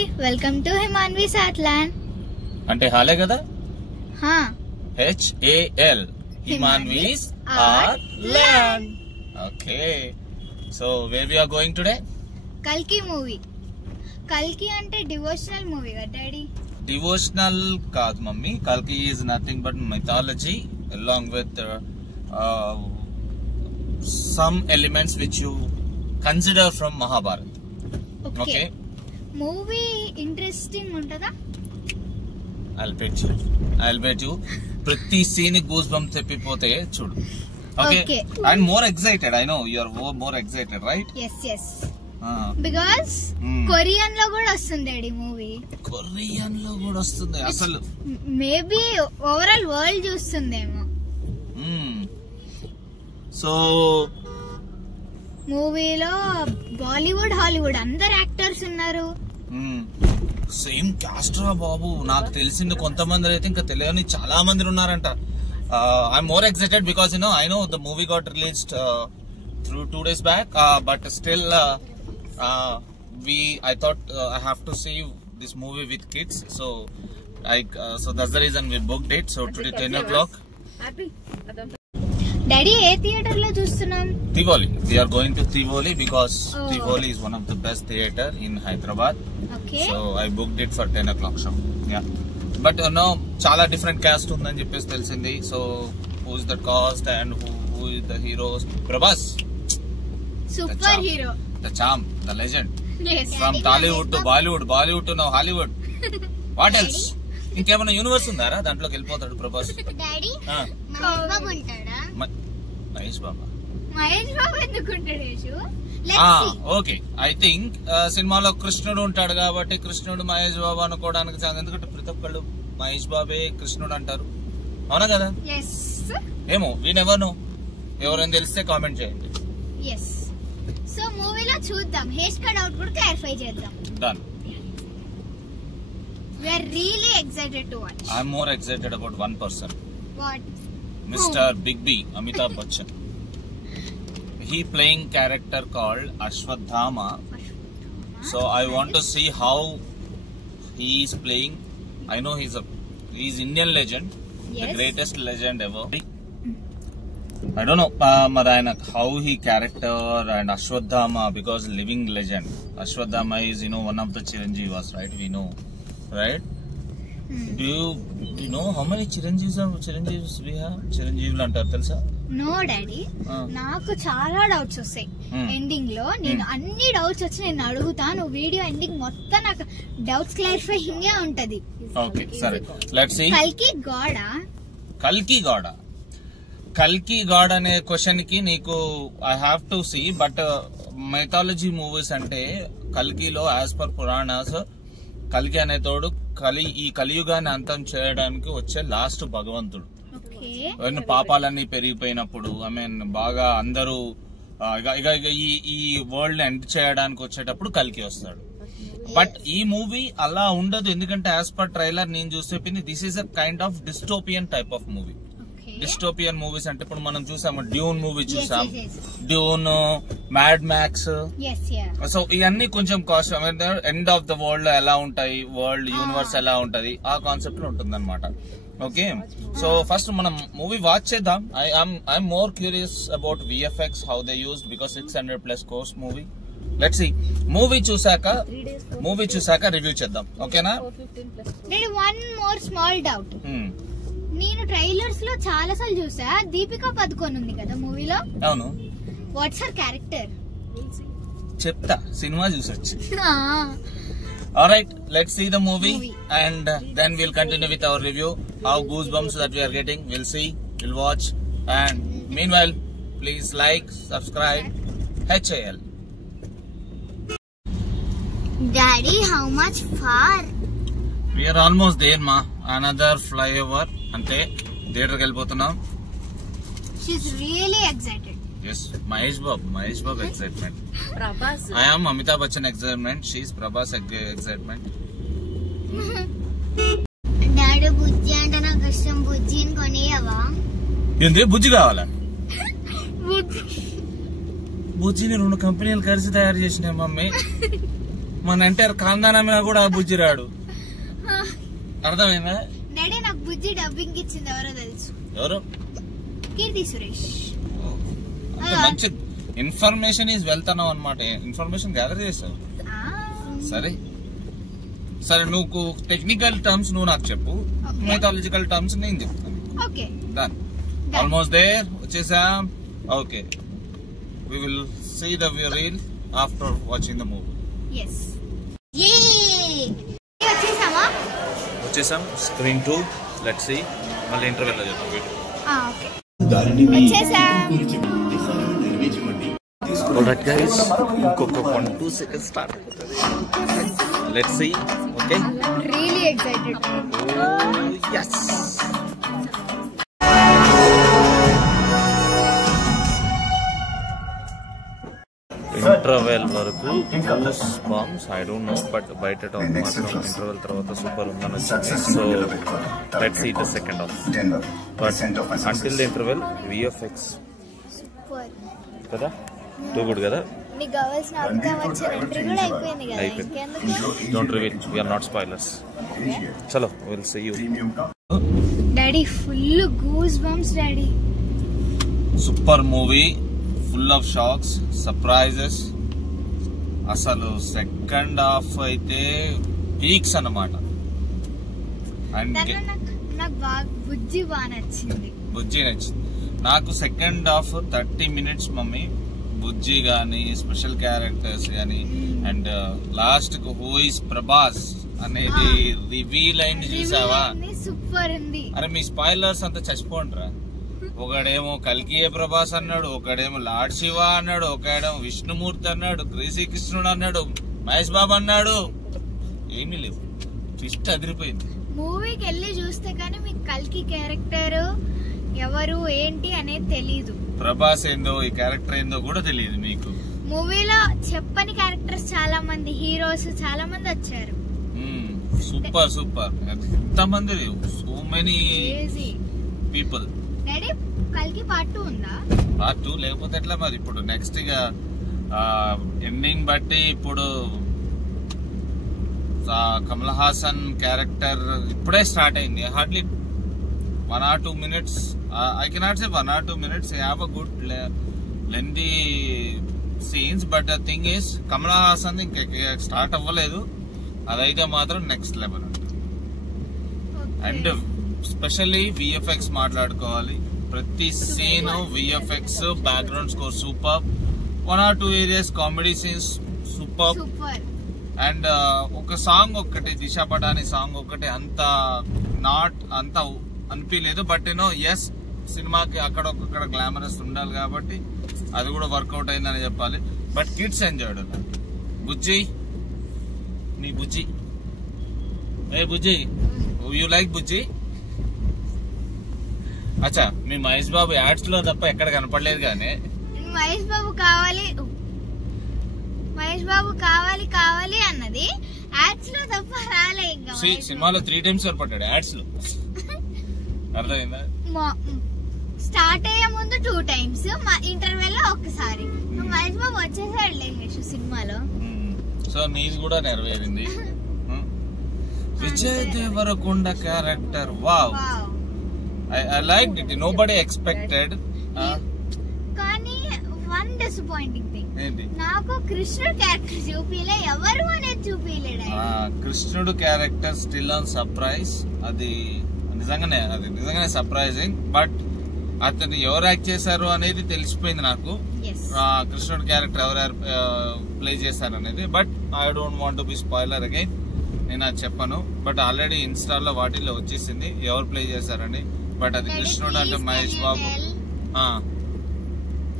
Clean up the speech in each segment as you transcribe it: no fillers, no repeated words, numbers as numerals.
Hi, welcome to Himanvi's artland. అంటే హాలే కదా, హా HAL Himanvi's artland. Okay, so where we are going today? కల్కి మూవీ. కల్కి అంటే డివోషనల్ మూవీ కదా డాడీ? డివోషనల్ కాదు మమ్మీ, కల్కి is nothing but mythology along with some elements which you consider from Mahabharata. Okay. Movie interesting ఉంటదా? I'll bet you ప్రతి scene goose bumps తెప్పిపోతే చూడు. Okay. And more excited, I know you are more excited, right? Yes. Because Korean లో కూడా వస్తుంది daddy movie. Korean లో కూడా వస్తుంది అసలు. మేబీ ఓవరాల్ వరల్డ్ చూస్తుందేమో. సో మూవీలో బాలీవుడ్, హాలీవుడ్ అందరు యాక్టర్స్ ఉన్నారు. సేమ్ క్యాస్ట్ రా బాబు. నాకు తెలిసింది కొంతమంది అయితే ఇంకా తెలియని చాలా మంది ఉన్నారంట. I'm more excited because I know the movie got released through 2 days back, but still I thought I have to see this movie with kids, so that's the reason we booked it. So today 10 o'clock. Daddy A theatre లో చూస్తున్నాం? Tivoli. We are going to Tivoli because Tivoli is one of the best theater in Hyderabad. Okay. So I booked it for 10 o'clock show. Yeah. But చాలా different caste ఉందని చెప్పేసి తెలిసింది. So who is the cast and who is the heroes? Prabhas. Super hero. The charm, the legend. Yes. From Tollywood to Bollywood to now Hollywood. What else? ఇంకేమైనా universe ఉందారా దాంట్లోకి వెళ్ళిపోతాడు Prabhas? Daddy Mahesh Babu ఉంటాడా? మహేష్ బాబు ఎందుకు ఉంటాడు? Okay, I think సినిమాలో కృష్ణుడు ఉంటాడు కాబట్టి కృష్ణుడు మహేష్ బాబు అనుకోవడానికి చాలా, ఎందుకంటే ప్రతి ఒక్కళ్ళు మహేష్ బాబే కృష్ణుడు అంటారు, అవునా కదా? ఏమో వీ నెవర్ నో. ఎవరైనా తెలిస్తే కామెంట్ చేయండి. సో మూవీలో చూద్దాం, హేష్ కా డౌట్ కూడా క్లారిఫై చేద్దాం. Done. We are really excited to watch. I'm more excited about one person. What? Mr. Big B, Amitabh Bachchan. He playing character called Ashwadhama. So I want to see how he is playing. I know he's Indian legend, the greatest legend ever. I don't know Marayana how he character and Ashwadhama, because living legend. Ashwadhama is one of the Chiranjeevas, right? We know. Right? Do you know how many Chiranjeevs we have? Chiranjeevలు అంటారు తెలుసా? No daddy, నాకు చాలా doubts వస్తాయి ending లో. నేను అన్ని doubts వచ్చి నేను అడుగుతాను. వీడియో ఎండింగ్ మొత్తం నాకు డౌట్స్ క్లారిఫైయింగ్ గా ఉంటది. ఓకే సరే, లెట్స్ సీ. కల్కి గాడ్ అనే క్వశ్చన్ కి నీకు I have to see. But mythology movies అంటే కల్కిలో యాజ్ పర్ పురాణాస్ కల్కి అనే తోడు ఈ కలియుగాన్ని అంతం చేయడానికి వచ్చే లాస్ట్ భగవంతుడు. పాపాలన్నీ పెరిగిపోయినప్పుడు బాగా అందరూ ఈ వరల్డ్ ఎండ్ చేయడానికి వచ్చేటప్పుడు కల్కి వస్తాడు. బట్ ఈ మూవీ అలా ఉండదు, ఎందుకంటే యాజ్ పర్ ట్రైలర్ నేను చూసేపింది this is a kind of dystopian type of movie. Dystopian movies అంటే ఇప్పుడు మనం చూసాము, డ్యూన్ మూవీ చూసాం, డ్యూన్, మ్యాడ్ మ్యాక్స్. సో ఇవన్నీ కొంచెం cast end of the world లో ఎలా ఉంటాయి, వరల్డ్ యూనివర్స్ ఎలా ఉంటది, ఆ కాన్సెప్ట్ లో ఉంటుంది అనమాట. ఓకే, సో ఫస్ట్ మనం మూవీ వాచ్ చేద్దాం. I'm more curious about VFX, how they used, because 600+ crores movie. Let's see. Movie చూసాక రివ్యూ చేద్దాం, ఓకేనా? One more small doubt. నేను ట్రైలర్స్ లో చాలా సార్లు చూసా, దీపికా పదుకోన్ ఉంది కదా మూవీలో. అవును. What's her character? చెప్తా, సినిమా చూసొచ్చు. Alright, let's see the movie and then we'll continue with our review. How goosebumps that we are getting, we'll see, we'll watch, and meanwhile, please like, subscribe, HAL. Daddy, how much far? We are almost there, ma. Another flyover. అంటే థియేటర్కి వెళ్ళిపోతున్నాం. She's really excited. Yes, Mahesh Babu excitement. Prabhas. I am Amitabh Bachchan excitement. She is Prabhas excitement. Daddy, బుజ్జి అంటే నాకు ఇష్టం. బుజ్జిని కొనియవా? ఏంది బుజ్జి కావాలా? బుజ్జిని 2 కంపెనీలు కలిసి తయారు చేసినాయి మమ్మీ. మన ఎంటర్ ఖాందానా మీద కూడా బుజ్జి రాడు. అర్థమైందా? డాడీ నాకు బుజ్జి డబ్బింగ్ ఇచ్చింది ఎవరో తెలుసు. ఎవరు? కీర్తి సురేష్. మంచి ఇన్ఫర్మేషన్ ఈజ్ వెల్త్ అన్నావు అనమాట. ఇన్ఫర్మేషన్ గ్యాదర్ చేస్తావు. సరే సరే, నువ్వు టెక్నికల్ టర్మ్స్ నువ్వు నాకు చెప్పు, మైథాలజికల్ టర్మ్స్ నేను చెప్తాను. Okay, done. ఆల్మోస్ట్ దేర్, వచ్చేసాం. Okay, we will see the reel after watching the movie. yes యే వచ్చేసామా? వచ్చేసాం. స్క్రీన్ 2. Let's see. మళ్ళీ ఇంటర్వెల్ లో చేద్దాం వీడియో. ఓకే, వచ్చేసాం. ఆల్రైట్ గైస్, ఇంకొక 1-2 seconds స్టార్ట్ అవుతుంది. Let's see. Okay, really excited. yes. Interval వరకు goosebumps, I don't know, but బయట టాక్ మాత్రం ఇంటర్వెల్ తర్వాత సూపర్ ఉందని వచ్చింది. So let's see the second half. But until the interval VFX super కదా, too good కదా. నీకు కావాల్సిన అర్థం వచ్చే ఎంట్రీ కూడా అయిపోయింది కదా, ఇంకెందుకు? Don't reveal, we are not spoilers. చలో, will see you. Daddy full goosebumps daddy. Super movie, full of shocks, surprises. అసలు సెకండ్ హాఫ్ అయితే పీక్స్ అన్నమాట. అండ్ నాకు బాగా బుజ్జి బాగా నచ్చింది. బుజ్జి నచ్చింది నాకు. Second half 30 minutes mummy, Bujji గానీ, స్పెషల్ క్యారెక్టర్స్ గానీ, అండ్ లాస్ట్ కు హూ ఇస్ ప్రభాస్ అనేది రివీల్ అయింది, చూసావా? సూపర్ ఉంది. అరే మీ స్పాయిలర్స్ అంతా చచ్చిపోండిరా. ఒకడేమో కల్కియే ప్రభాస్ అన్నాడు, ఒకడేమో లార్డ్ శివ అన్నాడు, ఒకడేమో విష్ణుమూర్తి అన్నాడు, శ్రీకృష్ణుడు అన్నాడు, మహేష్ బాబు అన్నాడు. ఏమీ లేవు, ట్విస్ట్ అదిరిపోయింది. మూవీకి వెళ్ళి చూస్తే కానీ మీకు కల్కి క్యారెక్టర్ ఎవరు ఏంటి అనేది తెలీదు. ప్రభాస్ ఏందో, ఈ క్యారెక్టర్ ఏందో కూడా తెలియదు మీకు. మూవీలో చెప్పని క్యారెక్టర్స్ చాలా మంది, హీరోస్ చాలా మంది వచ్చారు. సూపర్ సూపర్, ఎంతమంది, సో మెనీ పీపుల్. డాడీ కల్కి పార్ట్ 2 ఉందా? పార్ట్ 2 లేకపోతే ఎట్లా మరి? ఇప్పుడు నెక్స్ట్ ఇక ఎండింగ్ బట్టి ఇప్పుడు కమల్ హాసన్ క్యారెక్టర్ ఇప్పుడే స్టార్ట్ అయింది. Hardly 1 or 2 minutes. I cannot say 1 or 2 minutes. They have a good lengthy scenes, but the thing is, Kamal Hassan start అవ్వలేదు, అదైతే మాత్రం next level. And specially VFX మాట్లాడుకోవాలి. ప్రతి scene VFX, background score super. 1 or 2 areas comedy scenes super. And ఒక song ఒక్కటి, Disha Patani song ఒక్కటి అంత అనిపించలేదు. బట్ యూనో ఎస్, సినిమాకి అక్కడ గ్లామరస్ ఉండాలి కాబట్టి అది కూడా వర్కౌట్ అయిందని చెప్పాలి. But kids enjoyed. బుజ్జి, నీ బుజ్జి, ఏ బుజ్జి, యూ లైక్ బుజ్జి? అచ్చా, మీ మహేష్ బాబు యాడ్స్ లో తప్ప ఎక్కడ కనపడలేదు. కానీ మహేష్ బాబు కావాలి, మహేష్ బాబు కావాలి కావాలి అన్నది యాడ్స్ లో తప్ప రాలే. ఇంకా సినిమాలో 3 times కనపడ్డాడు యాడ్స్ లో. అర్థమైందా? స్టార్ట్ అయ్యే ముందు 2 times, ఇంటర్వెల్ లో ఒక్కసారి. మహేష్ బాబు వచ్చేసాడు లేహేష్ సినిమాలో. సో నీది కూడా నెరవేరింది. Vijay Deverakonda character, wow, I liked it. Nobody expected. కానీ వన్ డిసప్పాయింటింగ్ థింగ్ ఏంటి? నాకు కృష్ణుడు క్యారెక్టర్ చూపిలే, ఎవరు అనేది చూపిలేడు. కృష్ణుడు క్యారెక్టర్ స్టిల్ ఆన్ సర్ప్రైజ్. అది నిజంగానే సర్ప్రైజింగ్. బట్ అతను ఎవరు యాక్ట్ చేశారు అనేది తెలిసిపోయింది నాకు. కృష్ణుడు క్యారెక్టర్ ఎవరు ప్లే చేశారు అనేది. But I don't want to be spoiler again, నేను అది చెప్పను. బట్ ఆల్రెడీ ఇన్స్టాలో వాటిల్లో వచ్చేసింది ఎవరు ప్లే చేశారని. బట్ అది కృష్ణుడు అంటే మహేష్ బాబు.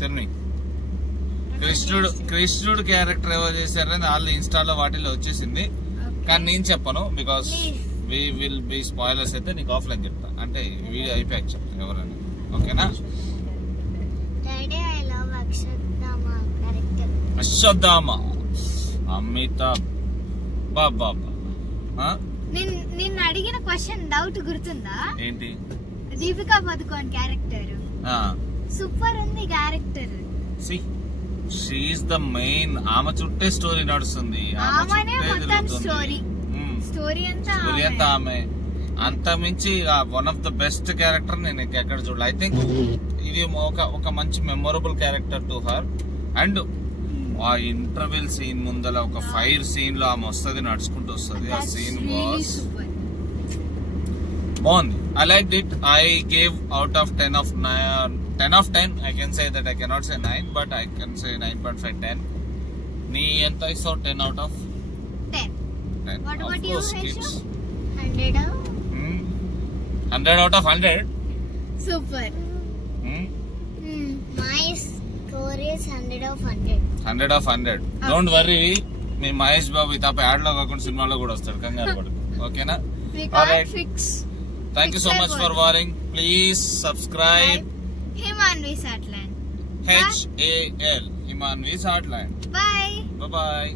తెల్మి కృష్ణుడు క్యారెక్టర్ ఎవరు చేశారని వాళ్ళు ఇన్స్టాలో వాటిల్లో వచ్చేసింది. కానీ నేను చెప్పను, because we will be spoilers. అయితే నీకు ఆఫ్లైన్ చెప్తా, అంటే వీడియో అయిపోయాక చెప్తాను ఎవరని. ఓకేనా? అశ్వత్థామ, అమితాబ్ బాబా. నిన్ను అడిగిన క్వశ్చన్ డౌట్ గుర్తుందా? ఏంటి? దీపికా పదుకోన్ క్యారెక్టర్ సూపర్ ఉంది క్యారెక్టర్. She's the main. ఆమె చుట్టే స్టోరీ నడుస్తుంది, ఆమెనే మొత్తం స్టోరీ అంతా ఆమె. అంత మించి one of the best character నేను ఎక్కడ చూడాలి. ఐ థింక్ ఇది ఒక మంచి memorable character to her. And ఆ ఇంటర్వెల్ సీన్ ముందల ఒక ఫైర్ సీన్ లో ఆమె వస్తుంది, నడుచుకుంటూ వస్తుంది. ఆ సీన్ వాస్ బాగుంది. I liked it. I gave out of 10 of 10. I can say that I cannot say 9, but I can say 9.5, 10. Nee enta istav 10 out of 10. What of about you, course, Heshu? kids. 100 100 out of 100. Super. My score is 100 of 100. 100 of 100. Don't worry. మీ మహేష్ బాబు ఇతప ad లో కాకుండా సినిమాలో కూడా వస్తాడు, కంగారు పడకు. ఓకేనా? We can't fix. Thank you so much for watching. Please subscribe. Himanvi's Heartland. HAL Himanvi's Heartland. Bye. Bye bye.